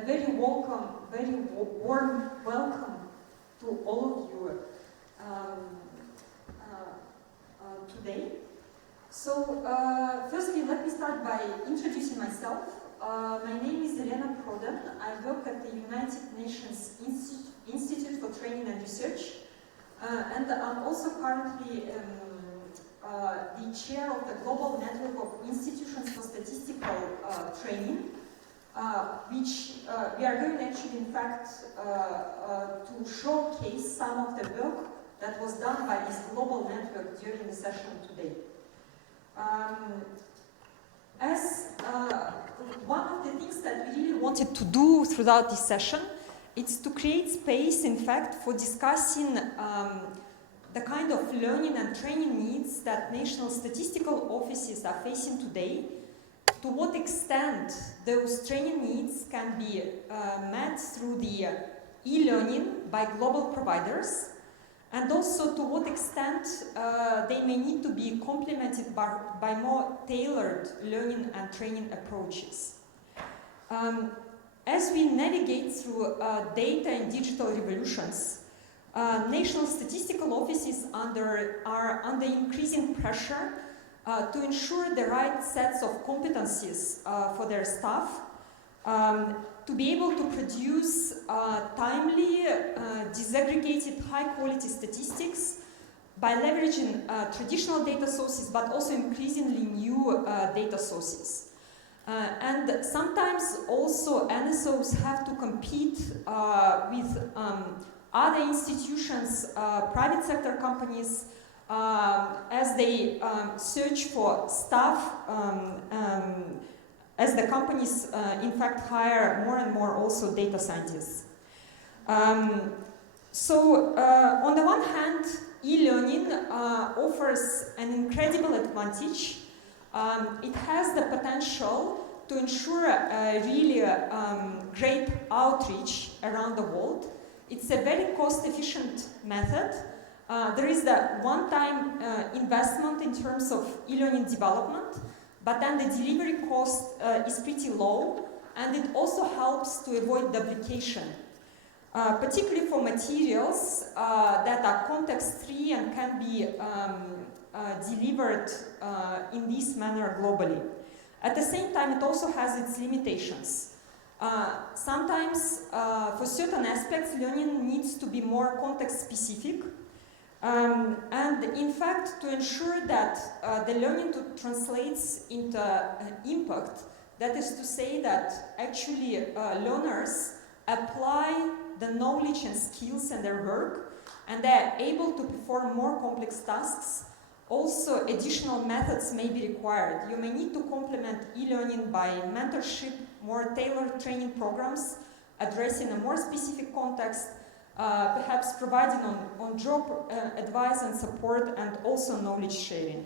a very warm welcome to all of you today. So, firstly, let me start by introducing myself. My name is Elena Prodan. I work at the United Nations Institute for Training and Research, and I'm also currently the chair of the Global Network of Institutions for Statistical Training, which we are going actually, in fact, to showcase some of the work that was done by this global network during the session today. One of the things that we really wanted to do throughout this session is to create space, in fact, for discussing the kind of learning and training needs that national statistical offices are facing today, to what extent those training needs can be met through the e-learning by global providers, and also to what extent they may need to be complemented by more tailored learning and training approaches. As we navigate through data and digital revolutions, national statistical offices are under increasing pressure to ensure the right sets of competencies for their staff, to be able to produce timely, disaggregated, high-quality statistics by leveraging traditional data sources, but also increasingly new data sources. And sometimes also NSOs have to compete with other institutions, private sector companies, as they search for staff, as the companies in fact hire more and more also data scientists. So on the one hand, e-learning offers an incredible advantage. It has the potential to ensure really great outreach around the world. It's a very cost-efficient method. There is the one-time investment in terms of e-learning development, but then the delivery cost is pretty low, and it also helps to avoid duplication, particularly for materials that are context-free and can be delivered in this manner globally. At the same time, it also has its limitations. Sometimes, for certain aspects, learning needs to be more context-specific. And in fact, to ensure that the learning translates into impact, that is to say that actually learners apply the knowledge and skills in their work, and they are able to perform more complex tasks. Also, additional methods may be required. You may need to complement e-learning by mentorship, more tailored training programs, addressing a more specific context, perhaps providing on-job advice and support, and also knowledge sharing.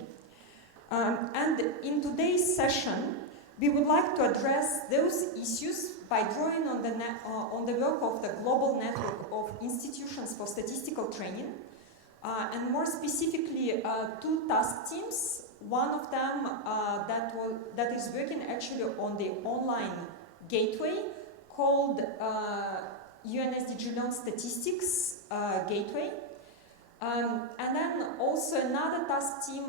And in today's session, we would like to address those issues by drawing on the work of the Global Network of Institutions for Statistical Training, and more specifically, two task teams. One of them that is working actually on the online gateway called UNSDG Learn Statistics Gateway. And then also another task team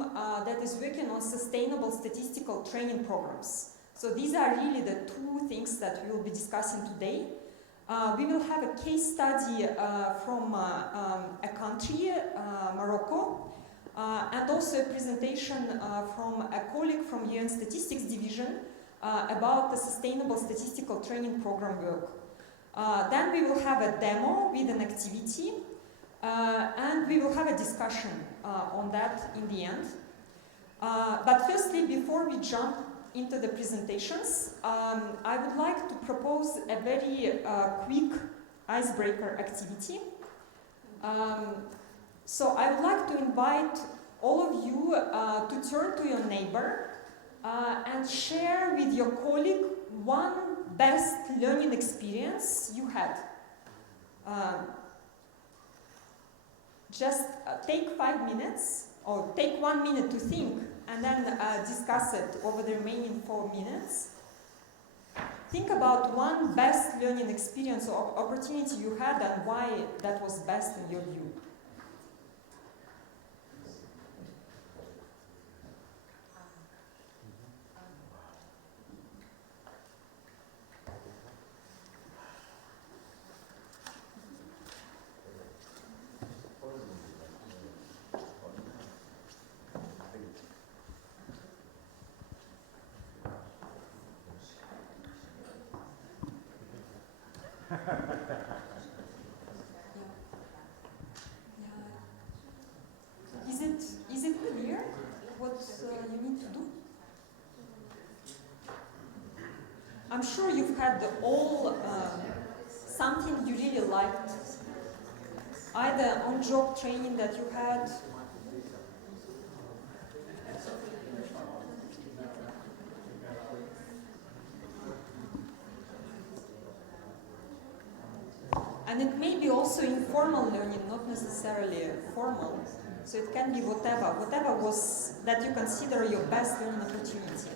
that is working on sustainable statistical training programs. So these are really the two things that we will be discussing today. We will have a case study from a country, Morocco, and also a presentation from a colleague from UN Statistics Division about the sustainable statistical training program work. Then we will have a demo with an activity, and we will have a discussion on that in the end. But firstly, before we jump into the presentations, I would like to propose a very quick icebreaker activity. So I would like to invite all of you to turn to your neighbor and share with your colleague one best learning experience you had. Just take 5 minutes, or take 1 minute to think, and then discuss it over the remaining 4 minutes. think about one best learning experience or opportunity you had and why that was best in your view. Is it clear what you need to do? I'm sure you've had all something you really liked, either on-job training that you had. And it may be also informal learning, not necessarily formal. So it can be whatever was that you consider your best learning opportunity.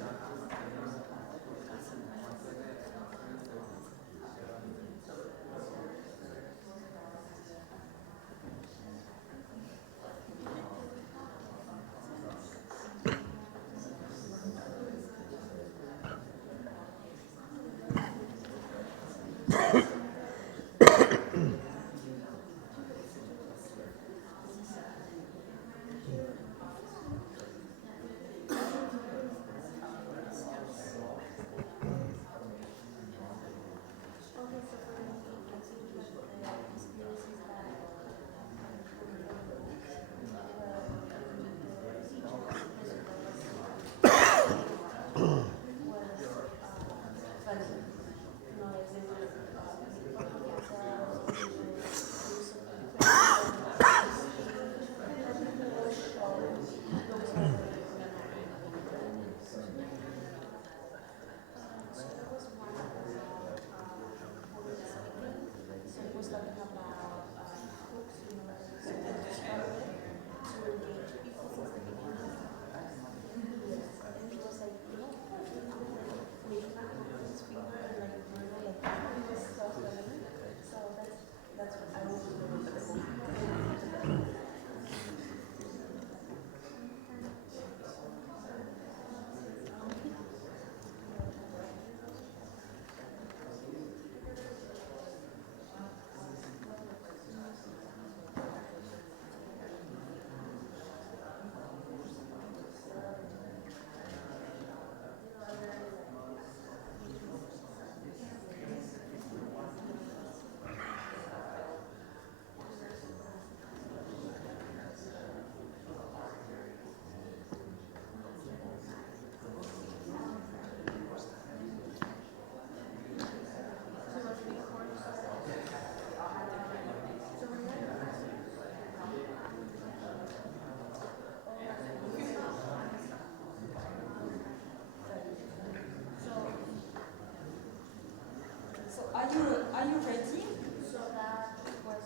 Are you ready? So that was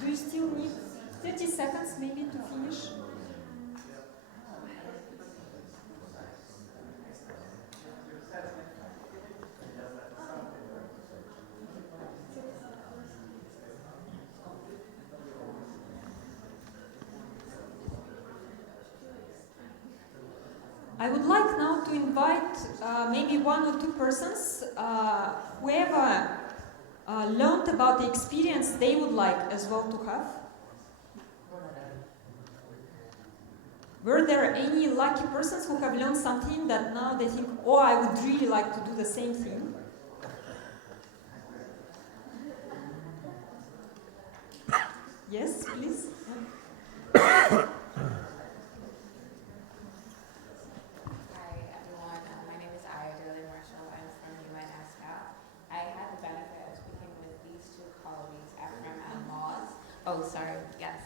Do you still need 30 seconds maybe to finish? I would like now to invite maybe one or two persons, whoever learned about the experience they would like as well to have. Were there any lucky persons who have learned something that now they think, oh, I would really like to do the same thing? Yes, please. Yeah. Oh, sorry, yes.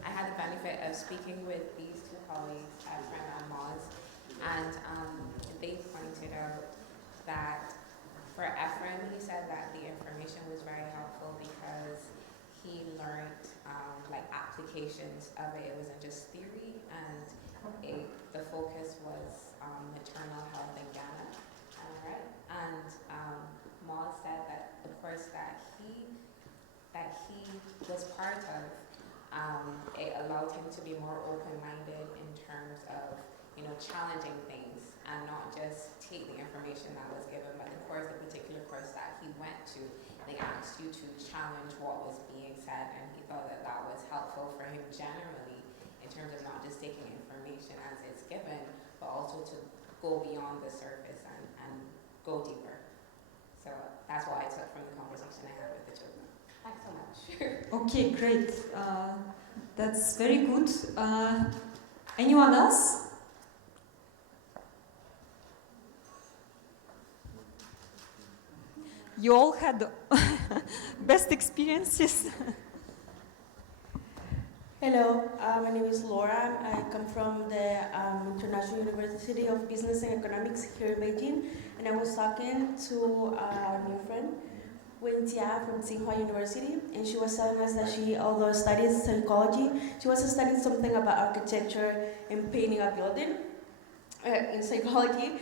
I had the benefit of speaking with these two colleagues, Ephraim and Moz, and they pointed out that for Ephraim, he said that the information was very helpful because he learned like applications of it. It wasn't just theory, and the focus was maternal health allowed him to be more open-minded in terms of, you know, challenging things and not just take the information that was given. But of course, the particular course that he went to, they asked you to challenge what was being said, and he thought that that was helpful for him generally in terms of not just taking information as it's given, but also to go beyond the surface and go deeper. So that's what I took from the conversation I had with the children. Thanks so much. Okay, great. That's very good. Anyone else? You all had best experiences. Hello, my name is Laura. I come from the International University of Business and Economics here in Beijing, and I was talking to our new friend, Wenjia from Tsinghua University, and she was telling us that she, although studies psychology, she was studying something about architecture and painting a building in psychology.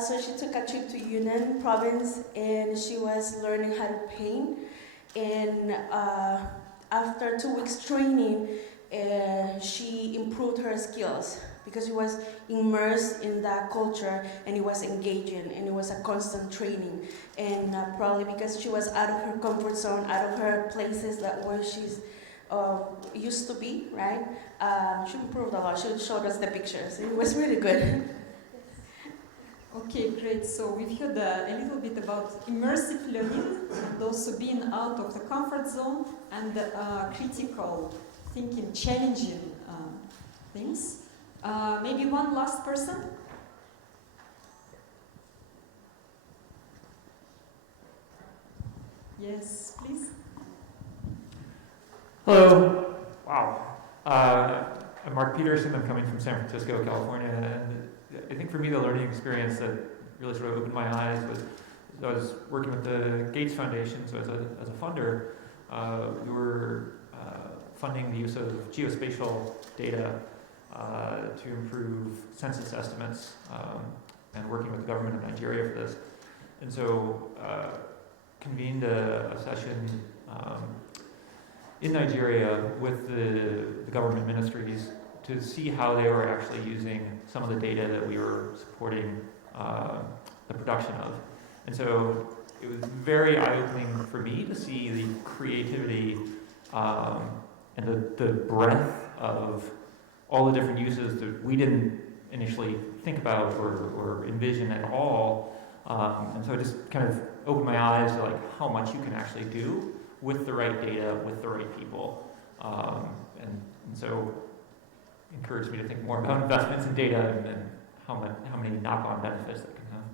So she took a trip to Yunnan province, and she was learning how to paint, and after 2 weeks training, she improved her skills because she was immersed in that culture and it was engaging and it was a constant training. And probably because she was out of her comfort zone, out of her places that where she's used to be, right? She improved a lot. She showed us the pictures. It was really good. Okay, great. So we've heard a little bit about immersive learning and also being out of the comfort zone and critical thinking, challenging things. Maybe one last person? Yes, please. Hello. Wow. I'm Mark Peterson. I'm coming from San Francisco, California, and I think for me the learning experience that really sort of opened my eyes was I was working with the Gates Foundation. So as a funder, we were funding the use of geospatial data to improve census estimates, and working with the government of Nigeria for this. And so convened a session in Nigeria with the government ministries to see how they were actually using some of the data that we were supporting the production of. And so it was very eye-opening for me to see the creativity and the breadth of all the different uses that we didn't initially think about or envision at all. And so it just kind of opened my eyes to like how much you can actually do with the right data, with the right people. And so encouraged me to think more about investments in data and how many knock-on benefits that can have.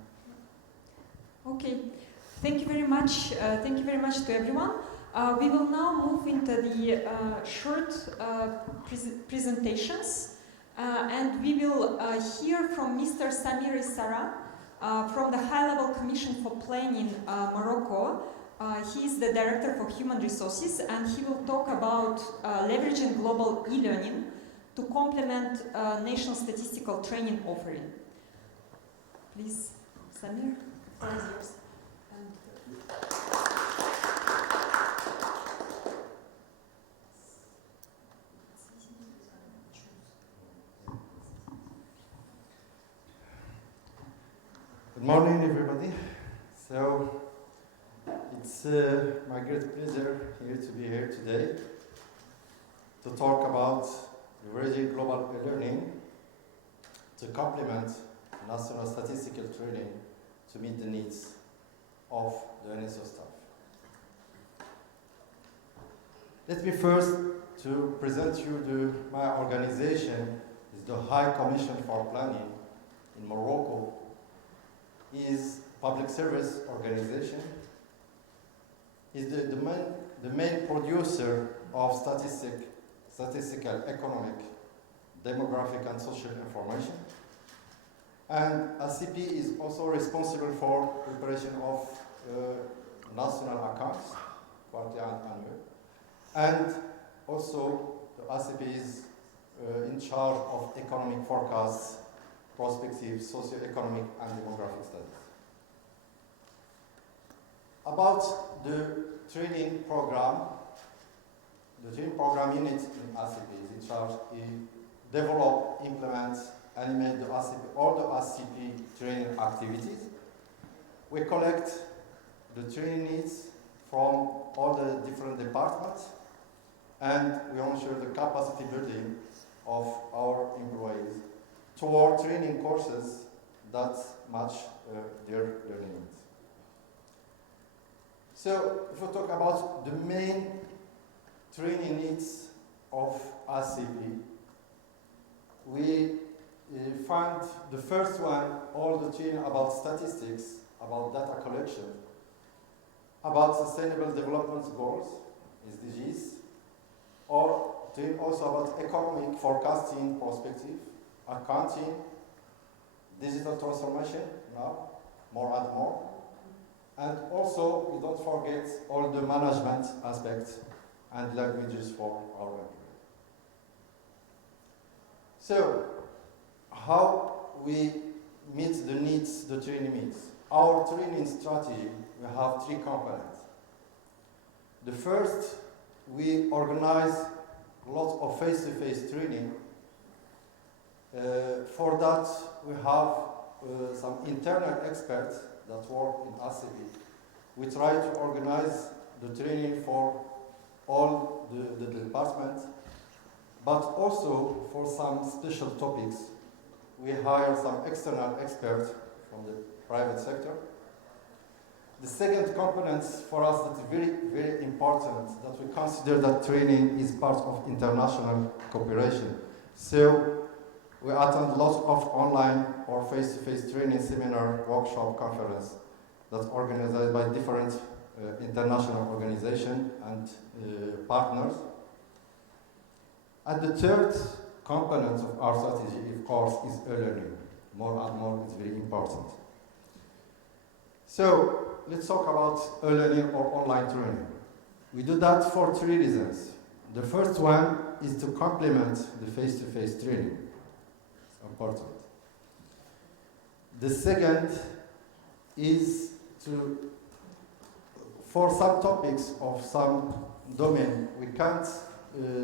Okay, thank you very much. Thank you very much to everyone. We will now move into the short presentations, and we will hear from Mr. Samir Issara from the High-Level Commission for Planning, Morocco. He is the Director for Human Resources, and he will talk about leveraging global e-learning to complement national statistical training offering. Please, Samir, the floor is yours. Good morning, everybody. So, it's my great pleasure to be here today to talk about leveraging global learning to complement national statistical training to meet the needs of the UNSO staff. Let me first to present you my organization is the High Commission for Planning in Morocco. Is public service organization, is the main producer of statistical, economic, demographic and social information. And HCP is also responsible for preparation of national accounts, quarterly and annual. And also the HCP is in charge of economic forecasts, prospective, socio-economic and demographic studies. About the training program, the training program unit in ACP is in charge to develop, implement, animate the ACP, all the ACP training activities. We collect the training needs from all the different departments, and we ensure the capacity building of our employees toward training courses that match their learning needs. So, if we talk about the main training needs of ACP, we find the first one, all the training about statistics, about data collection, about sustainable development goals, SDGs, or also about economic forecasting perspective, accounting, digital transformation now, more and more. And also, we don't forget all the management aspects and languages for our employees. So, how we meet the needs the training meets? Our training strategy, we have 3 components. The first, we organize lots of face-to-face training. For that, we have some internal experts that work in ACP. We try to organize the training for all the departments, but also for some special topics, we hire some external experts from the private sector. The second component for us that's very, very important, that we consider that training is part of international cooperation. So we attend lots of online or face-to-face training seminar, workshop, conference that's organized by different international organizations and partners. And the third component of our strategy, of course, is e-learning. More and more, it's very important. So, let's talk about e-learning or online training. We do that for 3 reasons. The first one is to complement the face-to-face training. It's important. The second is for some topics of some domain, we can't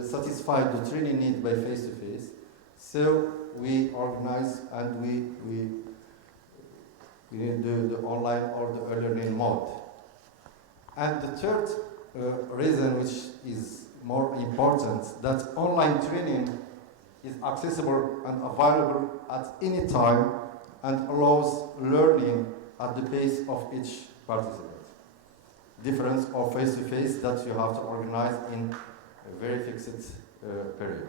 satisfy the training need by face-to-face, so we organize and we need the online or the e-learning mode. And the third reason, which is more important, that online training is accessible and available at any time and allows learning at the pace of each participant. Difference of face-to-face that you have to organize in a very fixed period.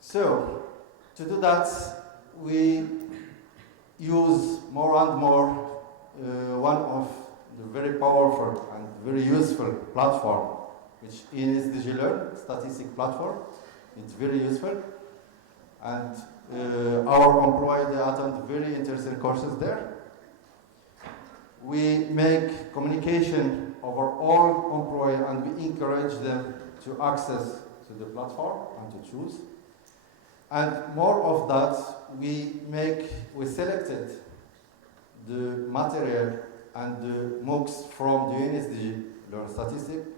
So, to do that, we use more and more one of the very powerful and very useful platform, which is the LEARN statistic platform. It's very useful, and our employees, they attend very interesting courses there. We make communication over all employees, and we encourage them to access to the platform and to choose. And more of that, we selected the material and the MOOCs from the UNSDG Learn Statistics,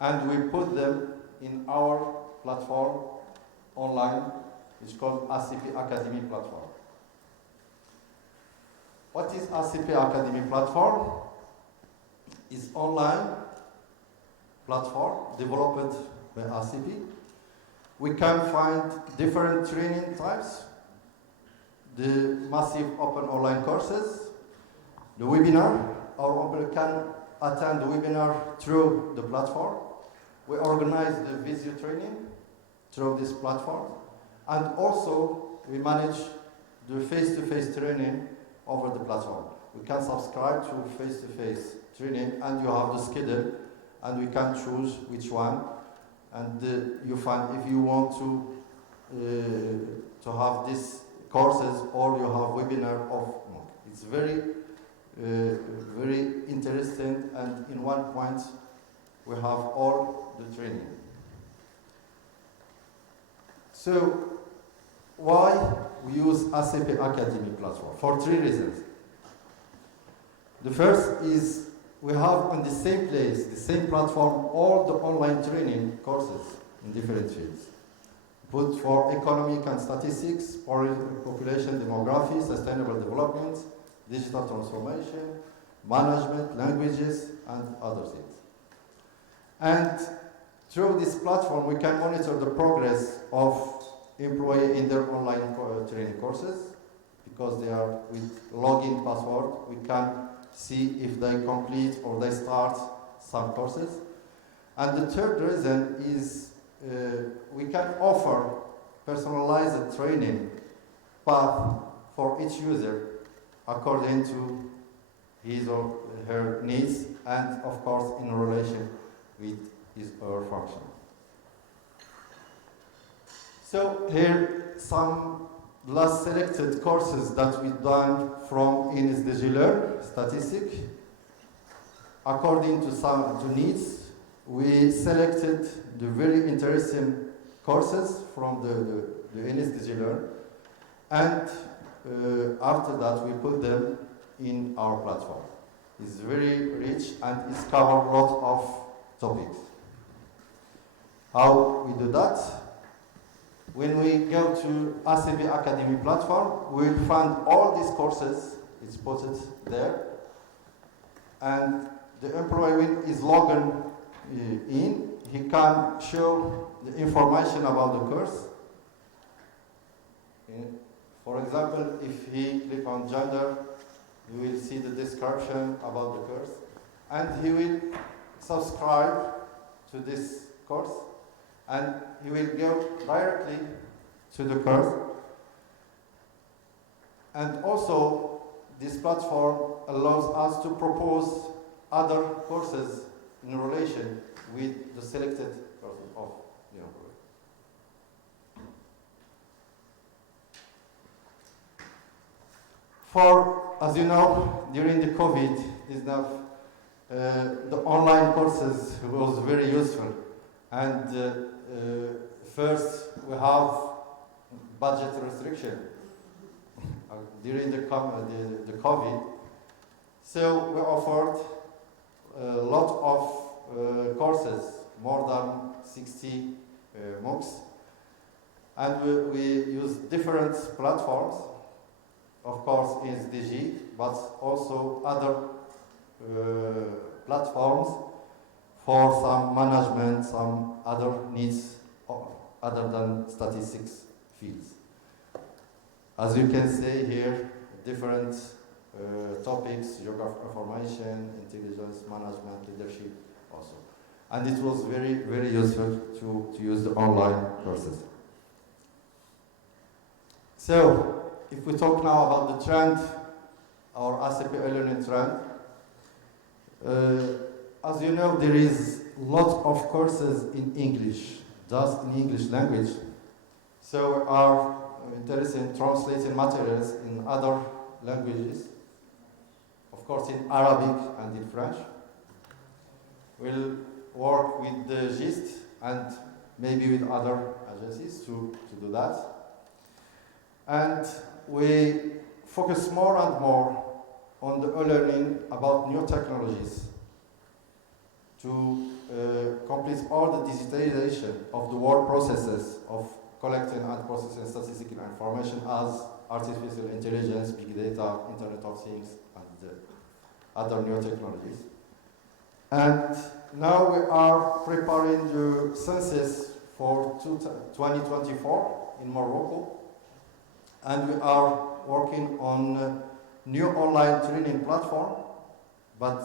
and we put them in our platform online, which is called ACP Academy Platform. What is ACP Academy Platform? It's online platform developed by ACP. We can find different training types, the massive open online courses, the webinar. Our employees can attend the webinar through the platform. We organize the video training through this platform. And also, we manage the face-to-face training over the platform. We can subscribe to face-to-face training, and you have the schedule, and we can choose which one. And you find if you want to have these courses or you have webinar of MOOC. It's very, very interesting, and in one point we have all the training. So why we use ACP Academy platform? For 3 reasons. The first is we have on the same place, the same platform, all the online training courses in different fields. Put for economic and statistics, population demography, sustainable development, digital transformation, management, languages, and other things. And through this platform, we can monitor the progress of employees in their online training courses, because they are with login password. We can see if they complete or they start some courses. And the third reason is we can offer personalized training path for each user according to his or her needs, and of course in relation with his or her function. So here some last selected courses that we've done from UNSDG LEARN Statistics. According to needs, we selected the very interesting courses from the UNSDG LEARN, and after that we put them in our platform. It's very rich and it's covered a lot of topics. How we do that? When we go to ACP Academy platform, we'll find all these courses. It's put it there, and the employee is logged in. He can show the information about the course. For example, if he click on gender, you will see the description about the course, and he will subscribe to this course, and he will go directly to the course. And also, this platform allows us to propose other courses in relation with the selected course of the employee. As you know, during the COVID, the online courses was very useful. And first, we have budget restriction during the COVID. So we offered a lot of courses, more than 60 MOOCs. And we use different platforms, of course, UNSDG, but also other platforms for some management, some other needs other than statistics fields. As you can see here, different topics, geographic information, intelligence, management, leadership also. And it was very, very useful to use the online courses. So, if we talk now about the trend, our ACP e-learning trend, as you know, there is lots of courses in English, just in English language. So we are interested in translating materials in other languages, of course in Arabic and in French. We'll work with the GIST and maybe with other agencies to do that. And we focus more and more on the e-learning about new technologies to complete all the digitalization of the work processes of collecting and processing statistical information as artificial intelligence, big data, Internet of Things, and other new technologies. And now we are preparing the census for 2024 in Morocco. And we are working on a new online training platform, but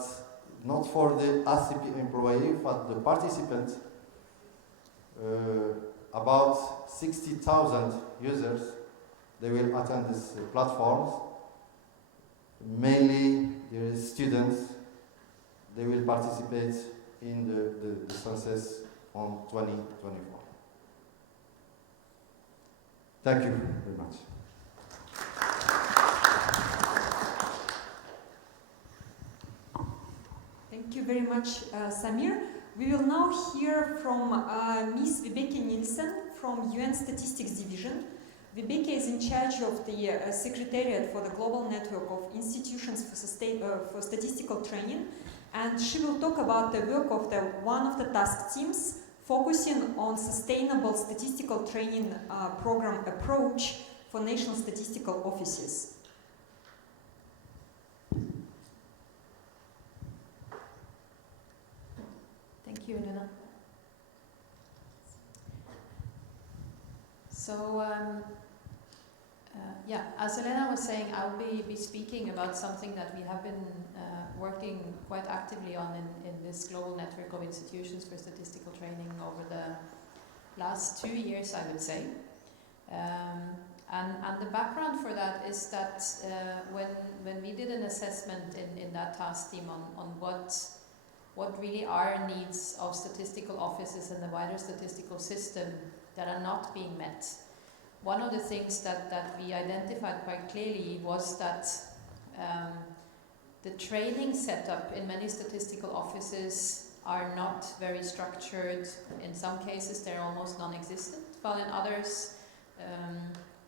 not for the ACP employee, but the participants. About 60,000 users, they will attend this platform. Mainly, there is students. They will participate in the census on 2024. Thank you very much. Thank you very much, Samir. We will now hear from Ms. Vibeke Nielsen from UN Statistics Division. Vibeke is in charge of the Secretariat for the Global Network of Institutions for Statistical Training, and she will talk about the work of one of the task teams focusing on sustainable statistical training program approach for national statistical offices. Thank you, Elena. So, yeah, as Elena was saying, I'll be speaking about something that we have been working quite actively on in this global network of institutions for statistical training over the last 2 years, I would say. And the background for that is that when we did an assessment in that task team on what really are needs of statistical offices and the wider statistical system that are not being met, one of the things that we identified quite clearly was that the training setup in many statistical offices are not very structured. In some cases they're almost non-existent, while in others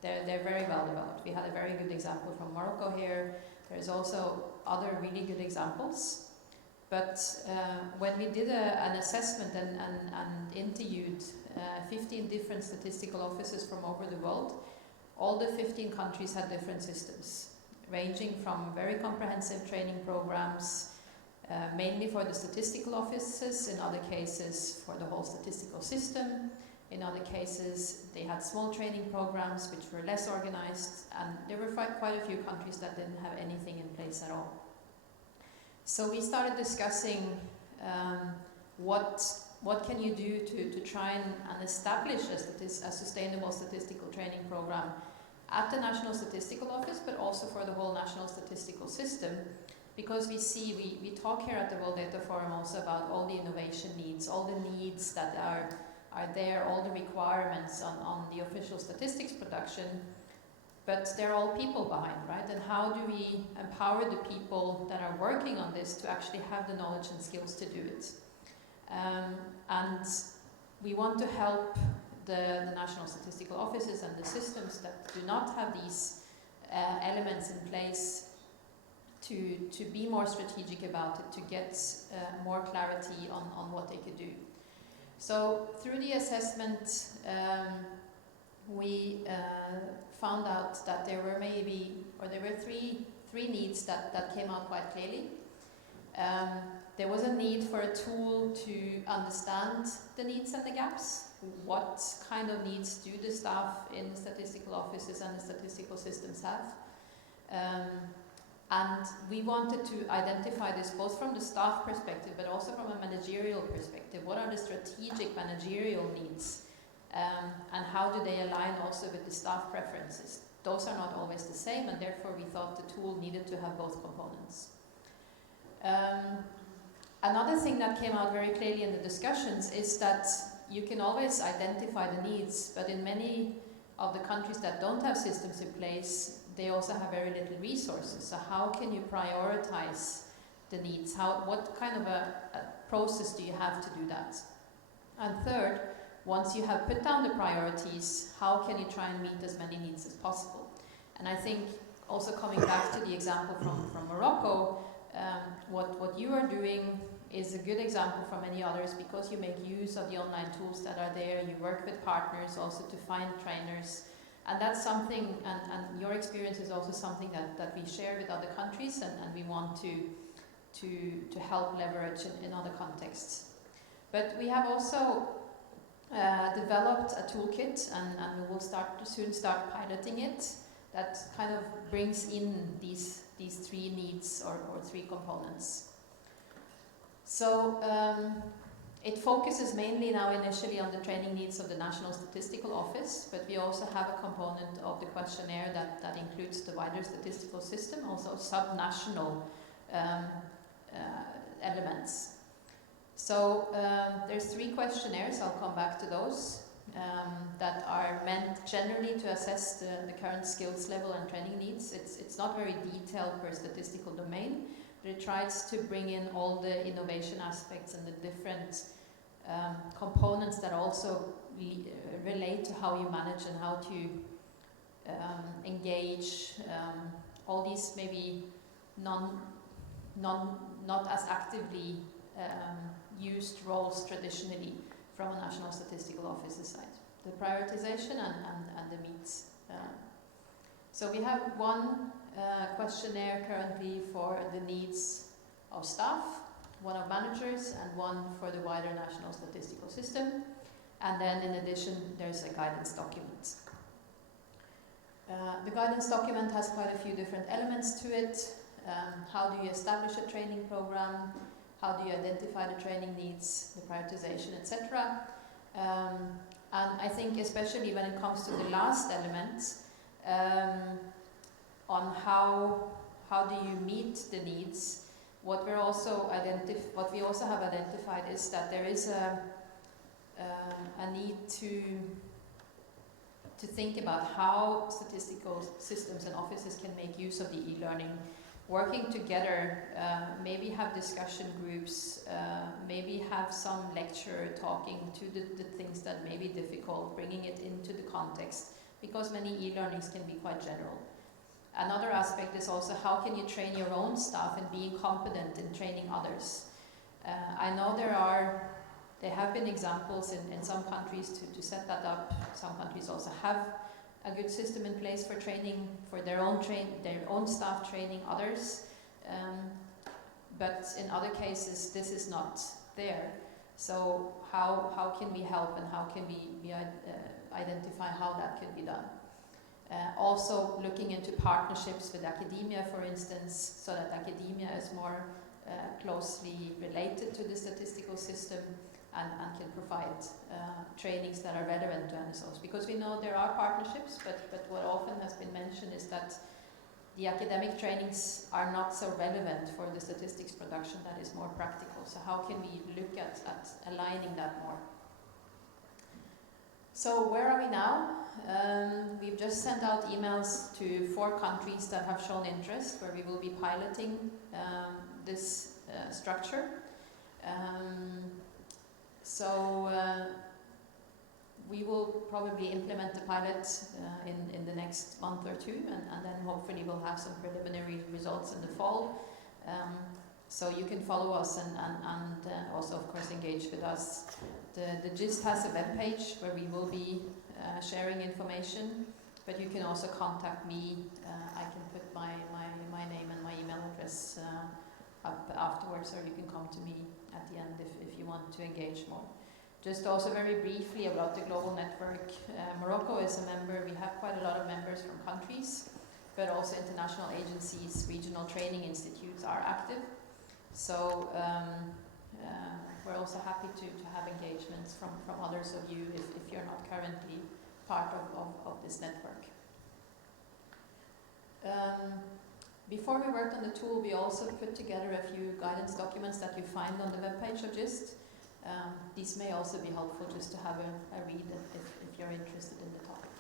they're very well developed. We had a very good example from Morocco here. There's also other really good examples. But when we did an assessment and interviewed 15 different statistical offices from over the world, all the 15 countries had different systems, ranging from very comprehensive training programs, mainly for the statistical offices, in other cases for the whole statistical system. In other cases, they had small training programs which were less organized, and there were quite a few countries that didn't have anything in place at all. So we started discussing what can you do to try and establish a sustainable statistical training program at the National Statistical Office, but also for the whole national statistical system, because we talk here at the World Data Forum also about all the innovation needs, all the needs that are there, all the requirements on the official statistics production, but they're all people behind, right? And how do we empower the people that are working on this to actually have the knowledge and skills to do it? And we want to help the national statistical offices and the systems that do not have these elements in place to be more strategic about it, to get more clarity on what they could do. So through the assessment, we found out that there were three needs that came out quite clearly. There was a need for a tool to understand the needs and the gaps. What kind of needs do the staff in the statistical offices and the statistical systems have? And we wanted to identify this both from the staff perspective, but also from a managerial perspective. What are the strategic managerial needs? And how do they align also with the staff preferences? Those are not always the same, and therefore we thought the tool needed to have both components. Another thing that came out very clearly in the discussions is that you can always identify the needs, but in many of the countries that don't have systems in place, they also have very little resources. So how can you prioritize the needs? What kind of a process do you have to do that? And third, once you have put down the priorities, how can you try and meet as many needs as possible? And I think also coming back to the example from Morocco, what you are doing is a good example for many others, because you make use of the online tools that are there. You work with partners also to find trainers. And that's something, and your experience is also something that we share with other countries, and we want to help leverage in other contexts. But we have also developed a toolkit, and we will soon start piloting it, that kind of brings in these three needs or three components. So it focuses mainly now initially on the training needs of the National Statistical Office, but we also have a component of the questionnaire that includes the wider statistical system, also subnational elements. So there's three questionnaires, I'll come back to those, that are meant generally to assess the current skills level and training needs. It's not very detailed per statistical domain, but it tries to bring in all the innovation aspects and the different components that also relate to how you manage and how to engage all these maybe not as actively used roles traditionally from a National Statistical Office's side. The prioritization and the meets. So we have one questionnaire currently for the needs of staff, one of managers, and one for the wider national statistical system. And then in addition, there's a guidance document. The guidance document has quite a few different elements to it. How do you establish a training program? How do you identify the training needs, the prioritization, etc. And I think especially when it comes to the last element, on how do you meet the needs, what we also have identified is that there is a need to think about how statistical systems and offices can make use of the e-learning, working together, maybe have discussion groups, maybe have some lecture talking to the things that may be difficult, bringing it into the context, because many e-learnings can be quite general. Another aspect is also how can you train your own staff in being competent in training others. I know there have been examples in some countries to set that up. Some countries also have a good system in place for training, for their own staff training others. But in other cases, this is not there. So how can we help, and how can we identify how that could be done? Also looking into partnerships with academia, for instance, so that academia is more closely related to the statistical system and can provide trainings that are relevant to NSOs. Because we know there are partnerships, but what often has been mentioned is that the academic trainings are not so relevant for the statistics production that is more practical. So how can we look at aligning that more? So where are we now? We've just sent out emails to 4 countries that have shown interest, where we will be piloting this structure. We will probably implement the pilot in the next month or 2, and then hopefully we'll have some preliminary results in the fall. So you can follow us and also, of course, engage with us. The GIST has a web page where we will be sharing information, but you can also contact me. I can put my name and my email address up afterwards, or you can come to me at the end if you want to engage more. Just also very briefly about the global network. Morocco is a member. We have quite a lot of members from countries, but also international agencies, regional training institutes are active. So we're also happy to have engagements from others of you if you're not currently part of this network. Before we worked on the tool, we also put together a few guidance documents that you find on the webpage of GIST. These may also be helpful just to have a read if you're interested in the topic.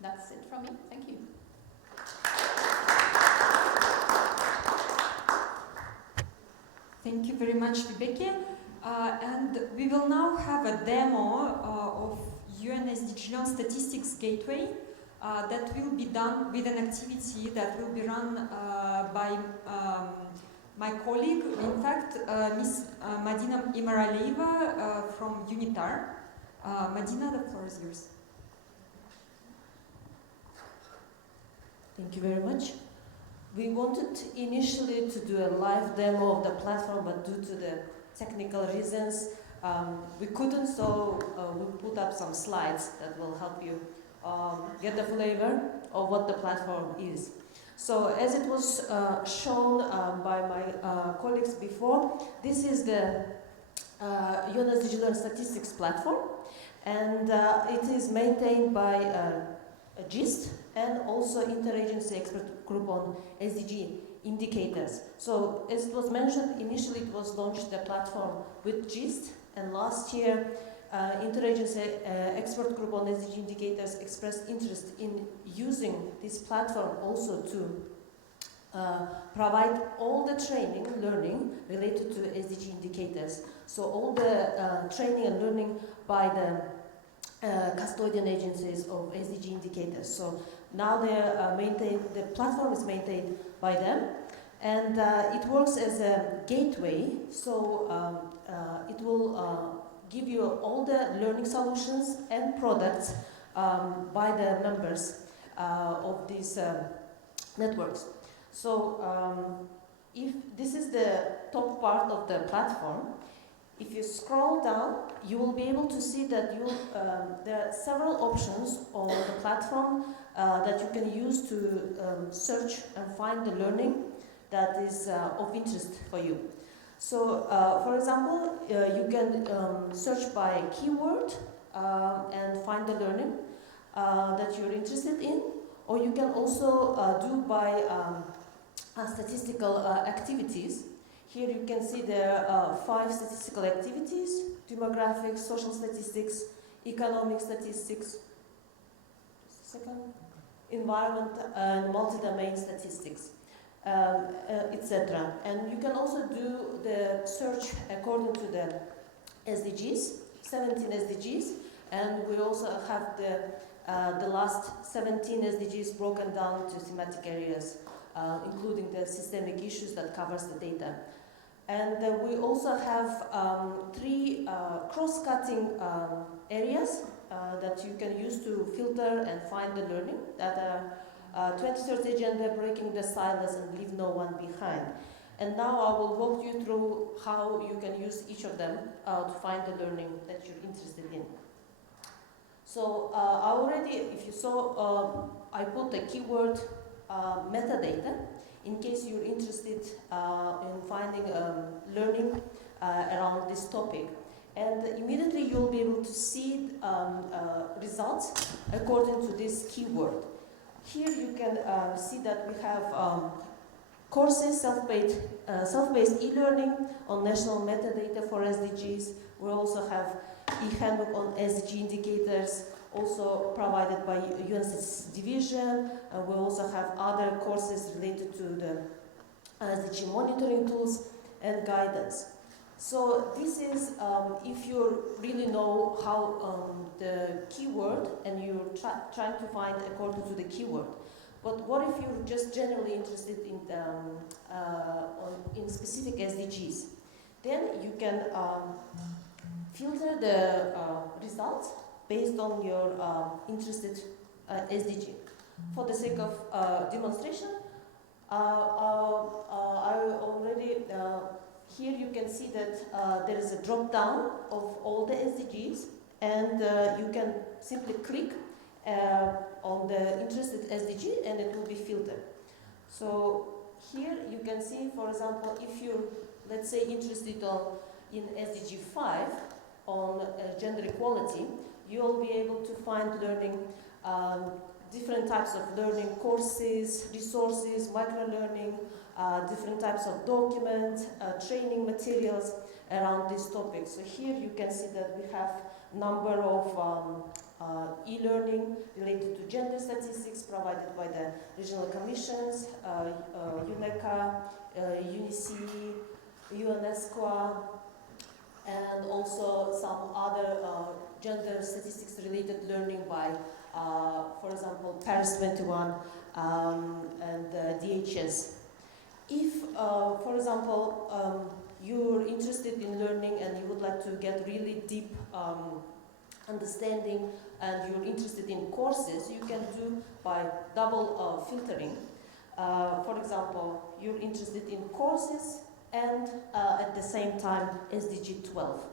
That's it from me. Thank you. Thank you very much, Vibeke. And we will now have a demo of UNSDG Statistics Gateway that will be done with an activity that will be run by my colleague, in fact, Ms. Madina Imaraleva from UNITAR. Madina, the floor is yours. Thank you very much. We wanted initially to do a live demo of the platform, but due to the technical reasons, we couldn't, so we put up some slides that will help you get the flavor of what the platform is. So as it was shown by my colleagues before, this is the UNSDG Statistics platform, and it is maintained by GIST and also Interagency Expert Group on SDG indicators. So as it was mentioned, initially it was launched the platform with GIST, and last year Interagency Expert Group on SDG indicators expressed interest in using this platform also to provide all the training, learning related to SDG indicators. So all the training and learning by the custodian agencies of SDG indicators. So now they are the platform is maintained by them, And it works as a gateway, so it will give you all the learning solutions and products by the members of these networks. So if this is the top part of the platform, if you scroll down, you will be able to see that there are several options on the platform that you can use to search and find the learning that is of interest for you. So, for example, you can search by keyword and find the learning that you're interested in, or you can also do by statistical activities. Here you can see there are 5 statistical activities: demographics, social statistics, economic statistics, environment and multi-domain statistics, etc. And you can also do the search according to the SDGs, 17 SDGs, and we also have the last 17 SDGs broken down to thematic areas, including the systemic issues that covers the data. And we also have 3 cross-cutting areas that you can use to filter and find the learning, that are 2030 Agenda, Breaking the Silence and Leave No One Behind. And now I will walk you through how you can use each of them to find the learning that you're interested in. So I already, if you saw, I put the keyword metadata in case you're interested in finding learning around this topic. And immediately you'll be able to see results according to this keyword. Here you can see that we have courses, self-paced e-learning on national metadata for SDGs. We also have e-handbook on SDG indicators, also provided by UNSDG division. We also have other courses related to the SDG monitoring tools and guidance. So this is if you really know how the keyword and you're trying to find according to the keyword. But what if you're just generally interested in specific SDGs? Then you can filter the results based on your interested SDG. For the sake of demonstration, I already here you can see that there is a drop down of all the SDGs, and you can simply click on the interested SDG and it will be filtered. So here you can see, for example, if you're, let's say, interested in SDG 5 on gender equality, you'll be able to find learning, different types of learning courses, resources, micro-learning, different types of documents, training materials around this topic. So here you can see that we have number of e-learning related to gender statistics provided by the regional commissions, UNECA, UNICE, UNESCO, and also some other gender statistics related learning by, for example, Paris 21 and DHS. If, for example, you're interested in learning and you would like to get really deep understanding and you're interested in courses, you can do by double filtering. For example, you're interested in courses and at the same time SDG 12.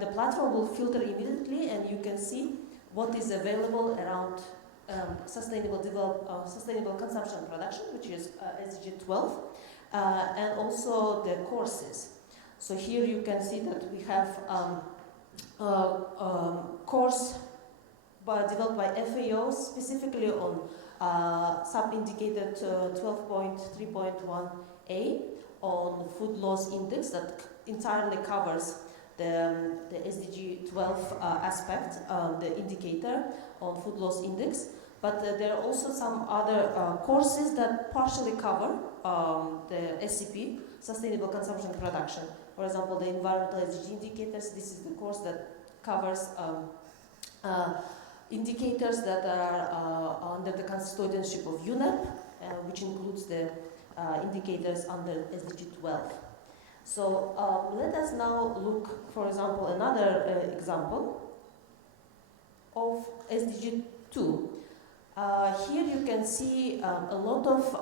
The platform will filter immediately and you can see what is available around sustainable consumption and production, which is SDG 12, and also the courses. So here you can see that we have course developed by FAO specifically on sub-indicator 12.3.1a on food loss index that entirely covers the SDG 12 aspect, the indicator on food loss index. But there are also some other courses that partially cover the SCP, Sustainable Consumption and Production. For example, the environmental SDG indicators, this is the course that covers indicators that are under the custodianship of UNEP, which includes the indicators under SDG 12. So let us now look, for example, another example of SDG 2. Here you can see a lot of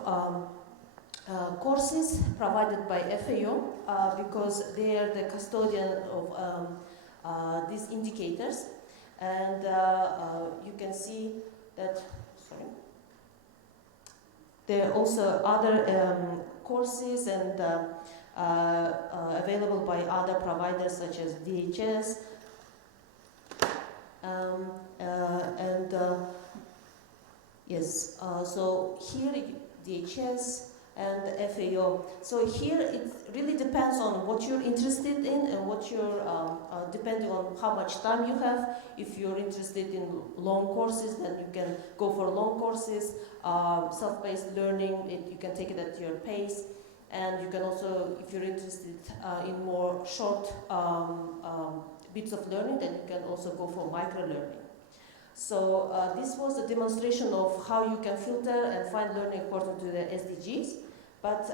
courses provided by FAO because they are the custodian of these indicators, and you can see that, sorry, there are also other courses and available by other providers such as DHS yes, so here DHS and FAO. So here it really depends on what you're interested in and what you're, depending on how much time you have. If you're interested in long courses, then you can go for long courses. Self-paced learning, you can take it at your pace. And you can also, if you're interested in more short bits of learning, then you can also go for micro-learning. So this was a demonstration of how you can filter and find learning according to the SDGs. But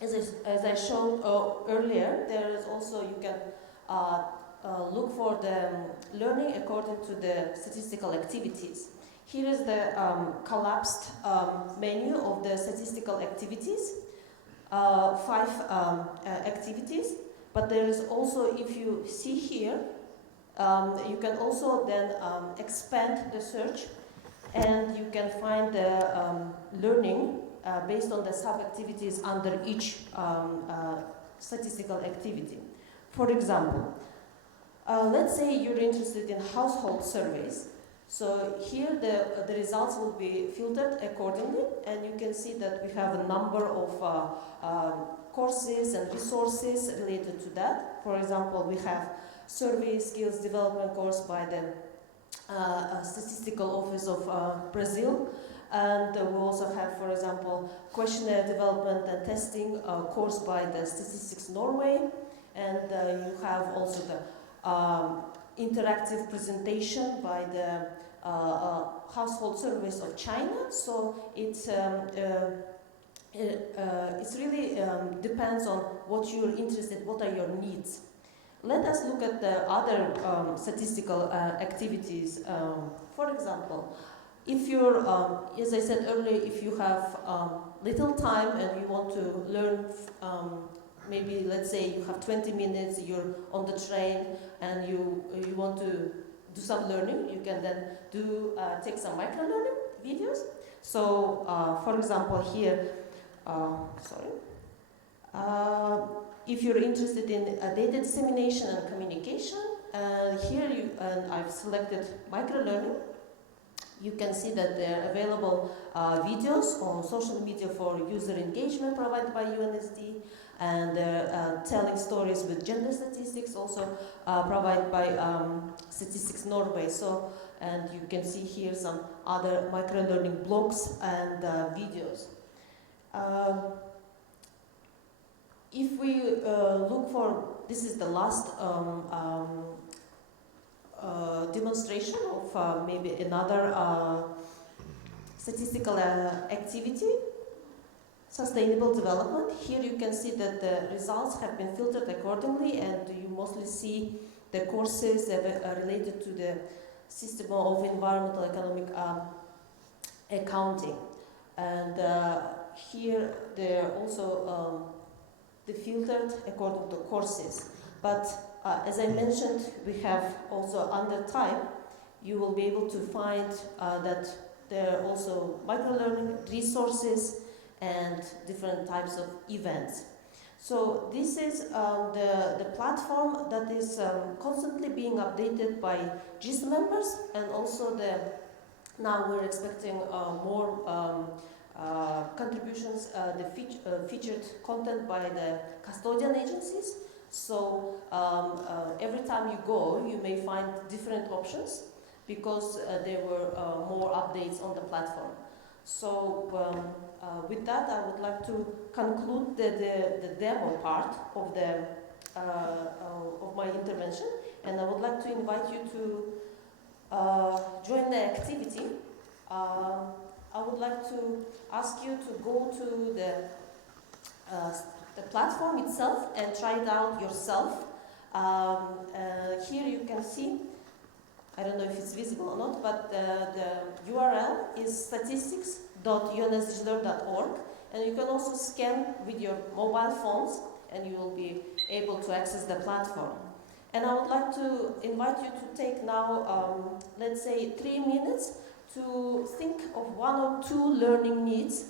as I showed earlier, there is also, you can look for the learning according to the statistical activities. Here is the collapsed menu of the statistical activities, 5 activities. But there is also, if you see here, you can also then expand the search, and you can find the learning based on the sub-activities under each statistical activity. For example, let's say you're interested in household surveys. So here the results will be filtered accordingly, and you can see that we have a number of courses and resources related to that. For example, we have survey skills development course by the Statistical Office of Brazil. And we also have, for example, questionnaire development and testing course by the Statistics Norway. And you have also the interactive presentation by the household surveys of China. So it's really depends on what you're interested, what are your needs. Let us look at the other statistical activities. For example, if you're, as I said earlier, if you have little time and you want to learn, maybe let's say you have 20 minutes, you're on the train and you want to do some learning, you can then take some micro-learning videos. So, for example, here, if you're interested in data dissemination and communication, here I've selected micro-learning. You can see that there are available videos on social media for user engagement provided by UNSD, and telling stories with gender statistics also provided by Statistics Norway. So, and you can see here some other micro-learning blogs and videos. If we look for, this is the last demonstration of maybe another statistical activity, sustainable development. Here you can see that the results have been filtered accordingly, and you mostly see the courses related to the system of environmental economic accounting. And here they're also filtered according to courses. But as I mentioned, we have also under type, you will be able to find that there are also micro-learning resources and different types of events. So this is the platform that is constantly being updated by GIST members, and also now we're expecting more contributions, the featured content by the custodian agencies. So every time you go, you may find different options because there were more updates on the platform. So with that, I would like to conclude the demo part of of my intervention, and I would like to invite you to join the activity. I would like to ask you to go to the platform itself and try it out yourself. Here you can see, I don't know if it's visible or not, but the URL is statistics.unsdg.org, and you can also scan with your mobile phones and you will be able to access the platform. And I would like to invite you to take now, let's say 3 minutes to think of 1 or 2 learning needs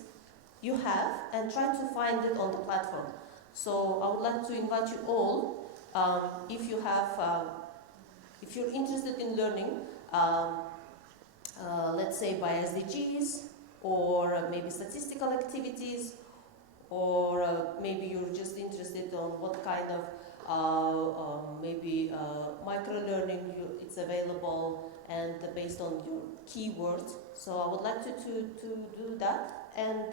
you have and try to find it on the platform. So I would like to invite you all, if you're interested in learning, let's say by SDGs, or maybe statistical activities, or maybe you're just interested on what kind of micro-learning it's available and based on your keywords. So I would like to do that, and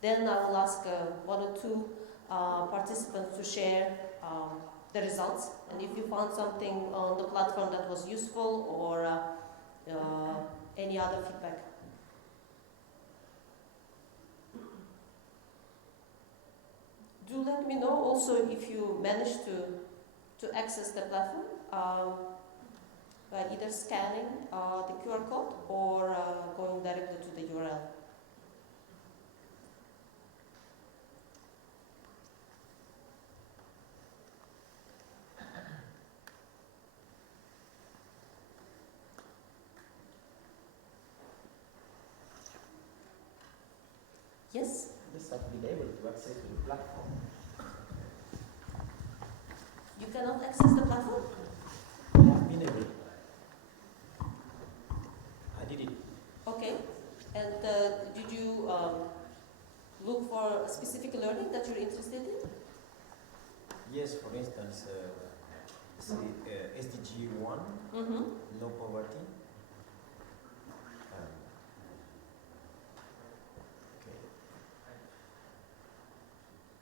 then I will ask 1 or 2 participants to share the results, and if you found something on the platform that was useful or any other feedback. Do let me know also if you managed to access the platform by either scanning the QR code or going directly to the URL. Yes? Yes, I've been able to access the platform. You cannot access the platform? I have been able. I did it. Okay. And did you look for a specific learning that you're interested in? Yes, for instance, SDG 1, low poverty.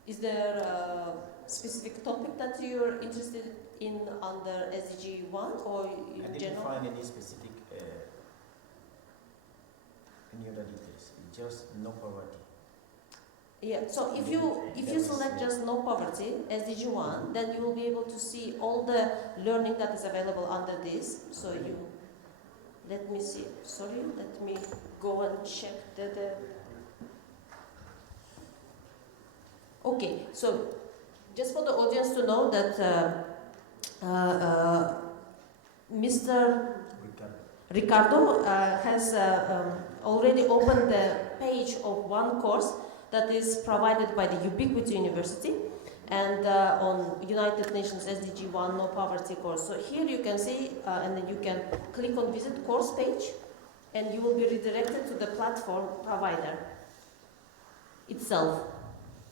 Is there a specific topic that you're interested in under SDG 1 or in I didn't general? find any specific any other details. Just no poverty. Yeah. So if you select just no poverty SDG 1, then you will be able to see all the learning that is available under this. So you let me see. Sorry, let me go and check the. Okay, so just for the audience to know that Mr. Ricardo has already opened the page of one course that is provided by the Ubiquity University and on United Nations SDG 1 No Poverty course. So here you can see, and then you can click on visit course page and you will be redirected to the platform provider itself.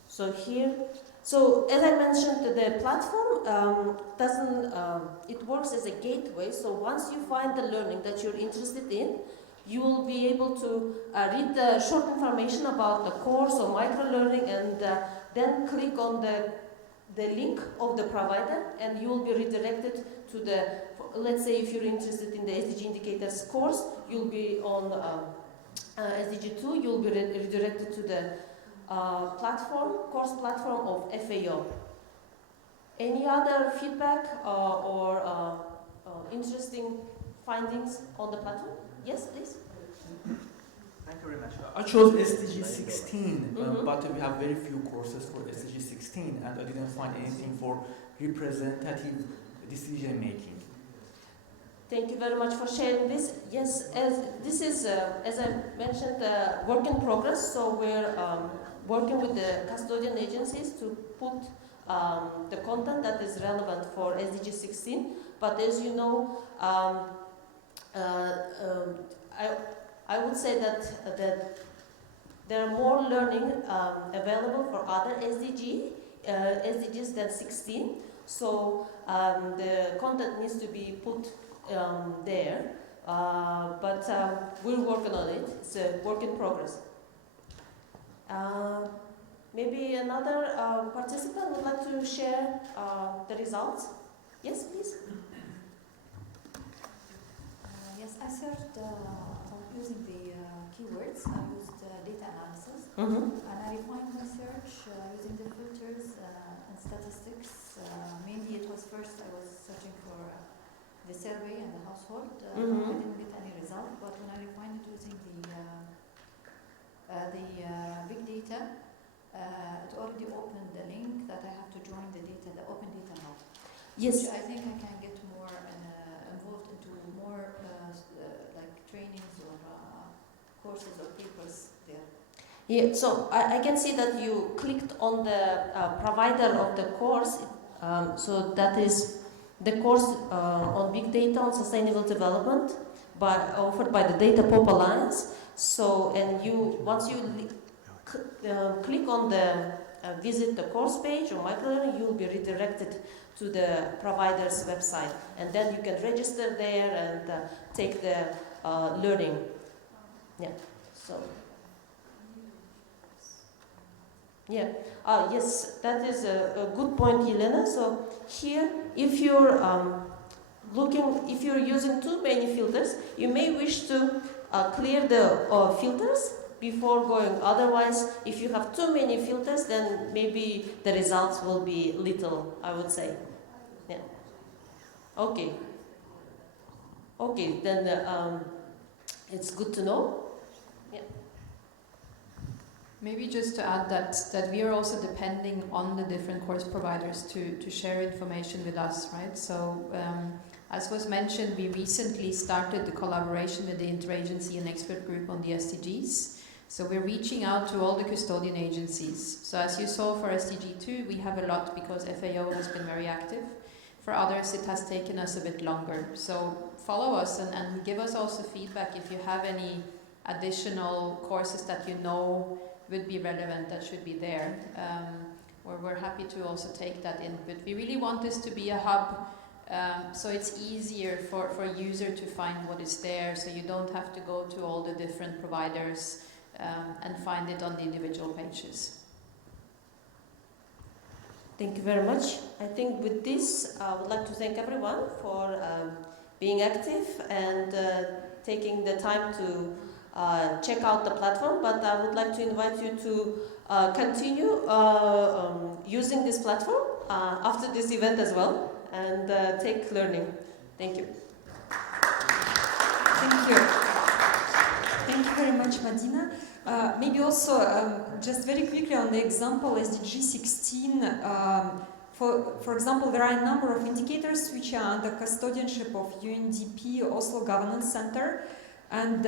So here, so as I mentioned, the platform it works as a gateway. So once you find the learning that you're interested in, you will be able to read the short information about the course or micro-learning and then click on the link of the provider and you will be redirected to the, let's say if you're interested in the SDG indicators course, you'll be on SDG 2, you'll be redirected to the course platform of FAO. Any other feedback or interesting findings on the platform? Yes, please. Thank you very much. I chose SDG 16, but we have very few courses for SDG 16, and I didn't find anything for representative decision making. Thank you very much for sharing this. Yes, this is, as I mentioned, work in progress. So we're working with the custodian agencies to put the content that is relevant for SDG 16. But as you know, I would say that there are more learning available for other SDGs than 16. So the content needs to be put there. But we're working on it. It's a work in progress. Maybe another participant would like to share the results. Yes, please. Yes, I served using the keywords. I used data analysis, Mm-hmm. and I refined my search using the filters and statistics. Mainly, it was first I was searching for the survey and the household. I didn't get any result, but when I refined it using the big data, it already opened the link that I have to join the open data hub. Yes. Which I think I can get more involved into more like trainings or courses or papers there. Yeah, so I can see that you clicked on the provider of the course. So that is the course on big data on sustainable development offered by the Data Pop Alliance. So, and once you click on the visit the course page or microlearning, you will be redirected to the provider's website, and then you can register there and take the learning. Yeah. So. Yeah. Yes, that is a good point, Yelena. So here, if you're if you're using too many filters, you may wish to clear the filters before going. Otherwise, if you have too many filters, then maybe the results will be little, I would say. Yeah. Okay. Okay, then it's good to know. Yeah. Maybe just to add that we are also depending on the different course providers to share information with us, right? So as was mentioned, we recently started the collaboration with the interagency and expert group on the SDGs. So we're reaching out to all the custodian agencies. So as you saw for SDG 2, we have a lot because FAO has been very active. For others, it has taken us a bit longer. So follow us and give us also feedback if you have any additional courses that you know would be relevant that should be there. We're happy to also take that input. We really want this to be a hub, so it's easier for a user to find what is there, so you don't have to go to all the different providers and find it on the individual pages. Thank you very much. I think with this, I would like to thank everyone for being active and taking the time to check out the platform, but I would like to invite you to continue using this platform after this event as well and take learning. Thank you. Thank you. Thank you very much, Madina. Maybe also, just very quickly on the example SDG 16, for example, there are a number of indicators which are under custodianship of UNDP Oslo Governance Center. And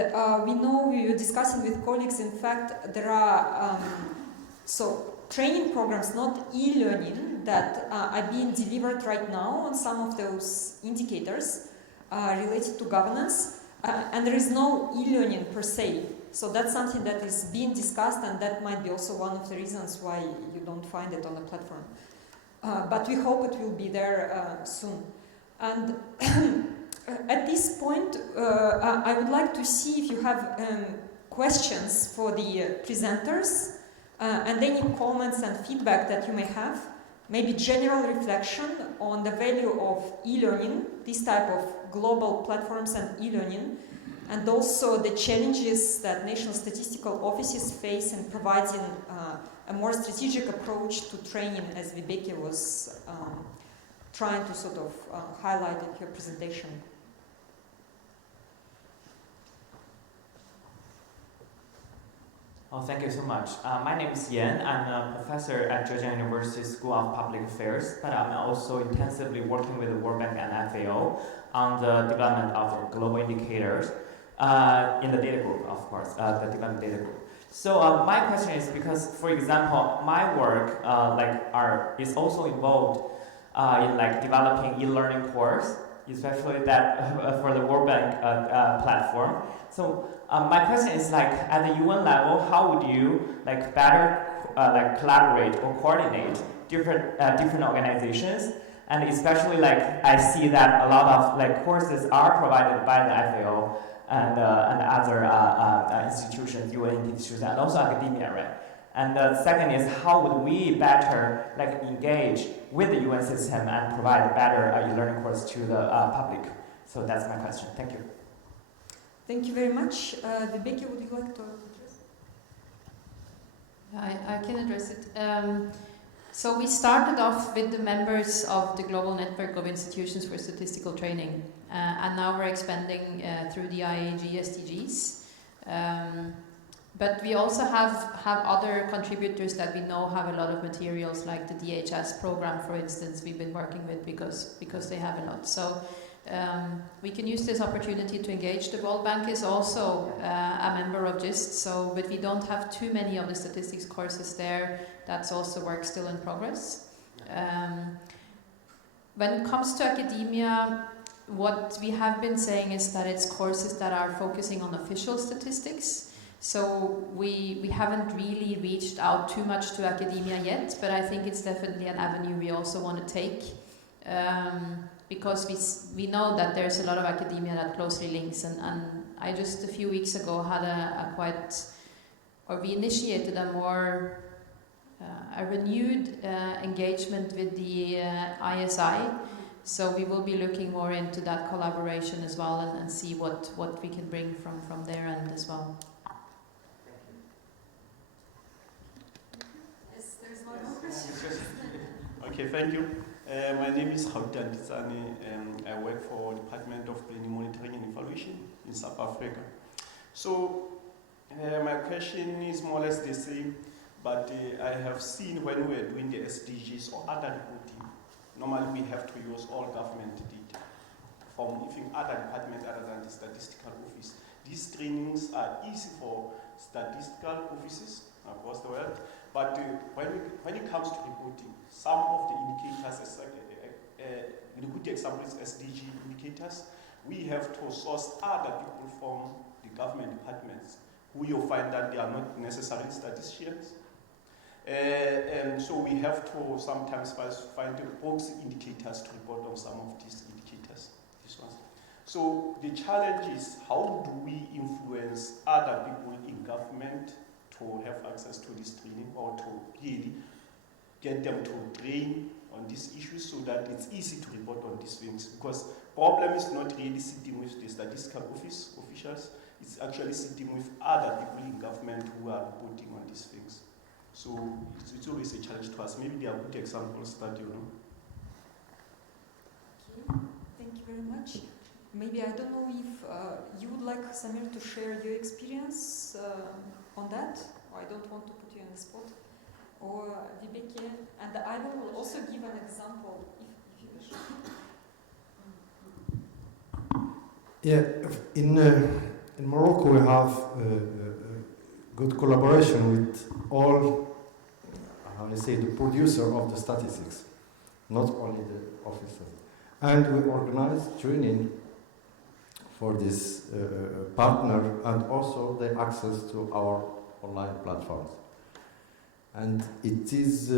we know, we were discussing with colleagues, in fact, there are training programs, not e-learning, that are being delivered right now on some of those indicators related to governance. And there is no e-learning per se. So that's something that is being discussed, and that might be also one of the reasons why you don't find it on the platform. But we hope it will be there soon. And at this point, I would like to see if you have questions for the presenters and any comments and feedback that you may have. Maybe general reflection on the value of e-learning, this type of global platforms and e-learning, and also the challenges that national statistical offices face in providing a more strategic approach to training, as Vibeke was trying to sort of highlight in her presentation. Oh, thank you so much. My name is Yan. I'm a professor at Georgia University School of Public Affairs, but I'm also intensively working with the World Bank and FAO on the development of global indicators in the data group, of course, the development data group. So my question is because, for example, my work is also involved in developing e-learning course, especially that for the World Bank platform. So my question is at the UN level, how would you better collaborate or coordinate different organizations? And especially I see that a lot of courses are provided by the FAO and other institutions, UN institutions, and also academia, right? And the second is how would we better engage with the UN system and provide better e-learning course to the public? So that's my question. Thank you. Thank you very much. Vibeke, would you like to address? I can address it. So we started off with the members of the Global Network of Institutions for Statistical Training, and now we're expanding through the IAG SDGs. But we also have other contributors that we know have a lot of materials, like the DHS program, for instance, we've been working with because they have a lot. So we can use this opportunity to engage. The World Bank is also a member of GIST, but we don't have too many of the statistics courses there. That's also work still in progress. When it comes to academia, what we have been saying is that it's courses that are focusing on official statistics. So we haven't really reached out too much to academia yet, but I think it's definitely an avenue we also want to take. Because we know that there's a lot of academia that closely links, and I just a few weeks ago had we initiated a more a renewed engagement with the ISI, so we will be looking more into that collaboration as well and see what we can bring from their end as well. Yes, there's one more question. Okay, thank you. My name is Haut-Commissariat, and I work for Department of Planning, Monitoring and Evaluation in South Africa. So my question is more or less the same, but I have seen when we're doing the SDGs or other reporting, normally we have to use all government data from even other departments other than the statistical office. These trainings are easy for statistical offices across the world, but when it comes to reporting, some of the indicators, a good example is SDG indicators, we have to source other people from the government departments who you'll find that they are not necessarily statisticians. And so we have to sometimes find the box indicators to report on some of these indicators. These ones. So the challenge is, how do we influence other people in government to have access to this training, or to really get them to train on these issues so that it's easy to report on these things? Because problem is not really sitting with the statistical office officials, it's actually sitting with other people in government who are reporting on these things. So it's always a challenge to us. Maybe there are good examples that you know. Okay, thank you very much. Maybe I don't know if you would like, Samir, to share your experience on that. I don't want to put you on the spot. Or Vibeke, and I will also give an example if you wish. Yeah, in Morocco we have good collaboration with all, how I say, the producer of the statistics, not only the officers. And we organize training for this partner, and also the access to our online platforms. And it is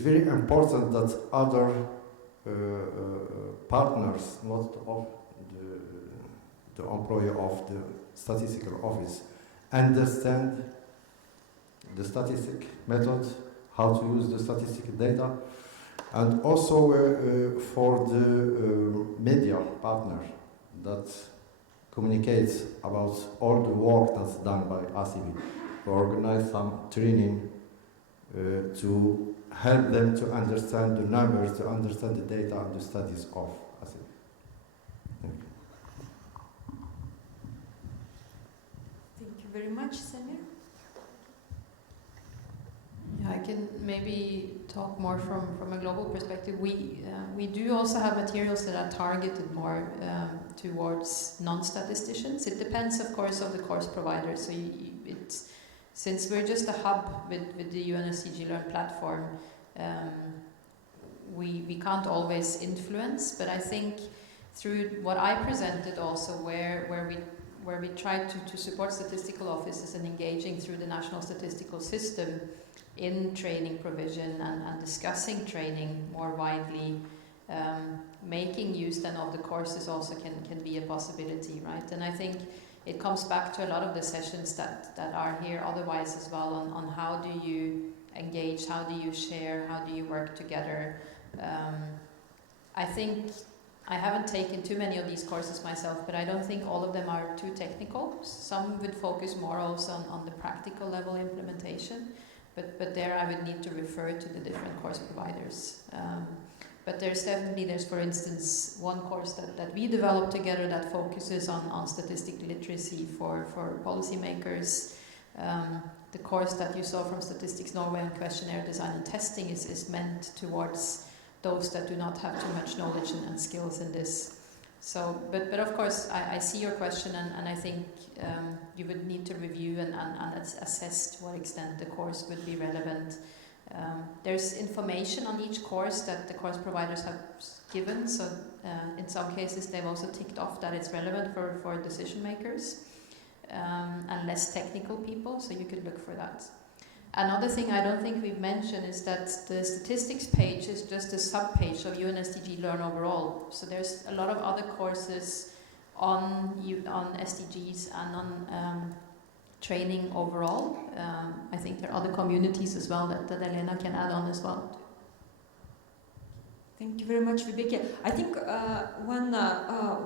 very important that other partners, not of the employee of the statistical office, understand the statistic method, how to use the statistical data, and also for the media partner that communicates about all the work that's done by ACB, to organize some training to help them to understand the numbers, to understand the data and the studies of ACB. Thank you. Thank you very much, Samir. Yeah, I can maybe talk more from a global perspective. We do also have materials that are targeted more towards non-statisticians. It depends, of course, of the course provider. So since we're just a hub with the UNSDG LEARN platform, we can't always influence. But I think through what I presented also, where we try to support statistical offices and engaging through the national statistical system in training provision and discussing training more widely, making use then of the courses also can be a possibility, right? And I think it comes back to a lot of the sessions that are here otherwise as well on how do you engage, how do you share, how do you work together. I think I haven't taken too many of these courses myself, but I don't think all of them are too technical. Some would focus more also on the practical level implementation, but there I would need to refer to the different course providers. But there's for instance, one course that we developed together that focuses on statistical literacy for policymakers. The course that you saw from Statistics Norway on questionnaire design and testing is meant towards those that do not have too much knowledge and skills in this. So, but of course, I see your question, and I think you would need to review and assess to what extent the course would be relevant. There's information on each course that the course providers have given, so in some cases they've also ticked off that it's relevant for decision makers and less technical people, so you could look for that. Another thing I don't think we've mentioned is that the statistics page is just a sub-page of UNSDG Learn overall. So there's a lot of other courses on SDGs and on training overall. I think there are other communities as well that Elena can add on as well. Thank you very much, Vibeke. I think when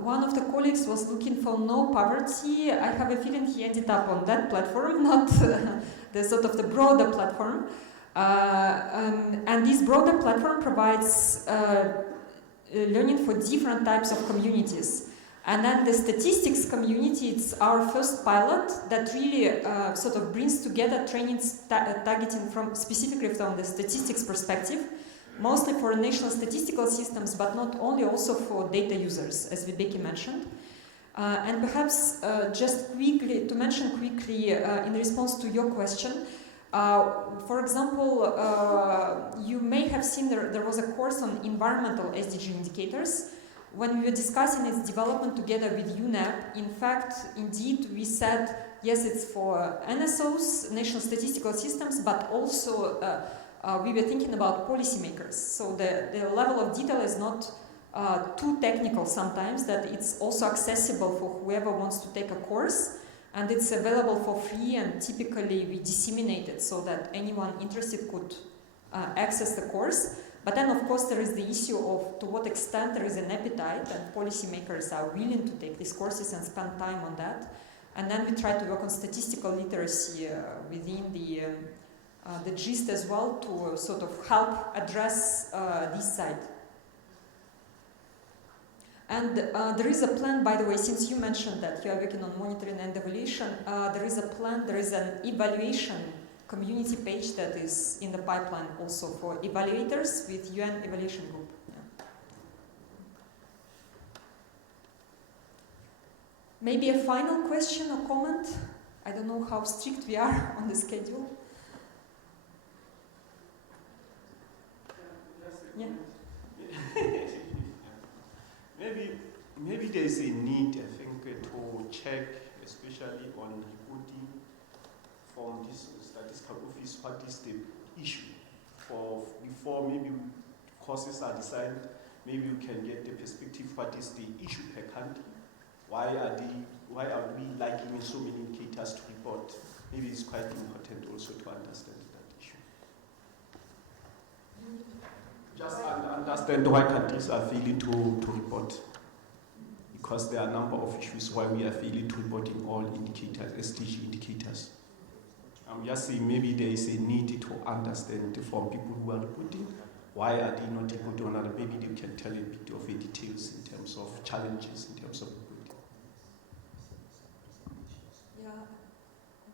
one of the colleagues was looking for no poverty, I have a feeling he ended up on that platform, not the sort of the broader platform. And this broader platform provides learning for different types of communities. And then the statistics community, it's our first pilot that really sort of brings together trainings targeting specifically from the statistics perspective, mostly for national statistical systems, but not only, also for data users, as Vibeke mentioned. And perhaps just quickly, to mention quickly in response to your question, for example, you may have seen there was a course on environmental SDG indicators. When we were discussing its development together with UNEP, in fact, indeed, we said, yes, it's for NSOs, national statistical systems, but also we were thinking about policymakers. So the level of detail is not too technical sometimes, that it's also accessible for whoever wants to take a course, and it's available for free, and typically we disseminate it so that anyone interested could access the course. But then, of course, there is the issue of to what extent there is an appetite and policymakers are willing to take these courses and spend time on that. And then we try to work on statistical literacy within the GIST as well to sort of help address this side. And there is a plan, by the way, since you mentioned that you are working on monitoring and evaluation, there is a plan, there is an evaluation community page that is in the pipeline also for evaluators with UN Evaluation Group. Yeah. Maybe a final question or comment? I don't know how strict we are on the schedule. Yeah. Maybe there is a need, I think, to check, especially on reporting from this statistical office, what is the issue before maybe courses are designed. Maybe you can get the perspective, what is the issue per country? Why are we lacking in so many indicators to report? Maybe it's quite important also to understand that issue. Just understand why countries are failing to report. Because there are a number of issues why we are failing to report in all indicators, SDG indicators. I'm just saying maybe there is a need to understand from people who are reporting, why are they not reporting on other? Maybe they can tell a bit of the details in terms of challenges, in terms of reporting. Yeah.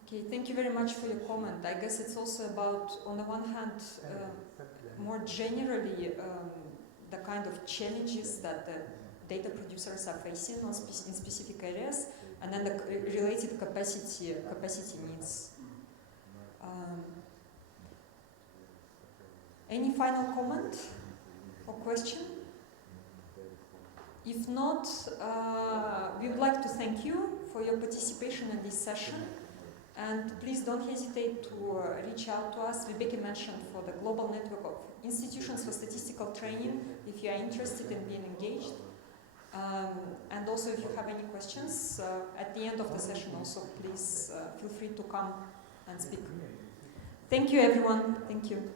Okay, thank you very much for your comment. I guess it's also about, on the one hand, more generally, the kind of challenges that the data producers are facing in specific areas, and then the related capacity needs. Any final comment or question? If not, we would like to thank you for your participation in this session. And please don't hesitate to reach out to us. Vibeke mentioned for the global network of institutions for statistical training, if you are interested in being engaged. And also if you have any questions, at the end of the session also, please feel free to come and speak. Thank you, everyone. Thank you.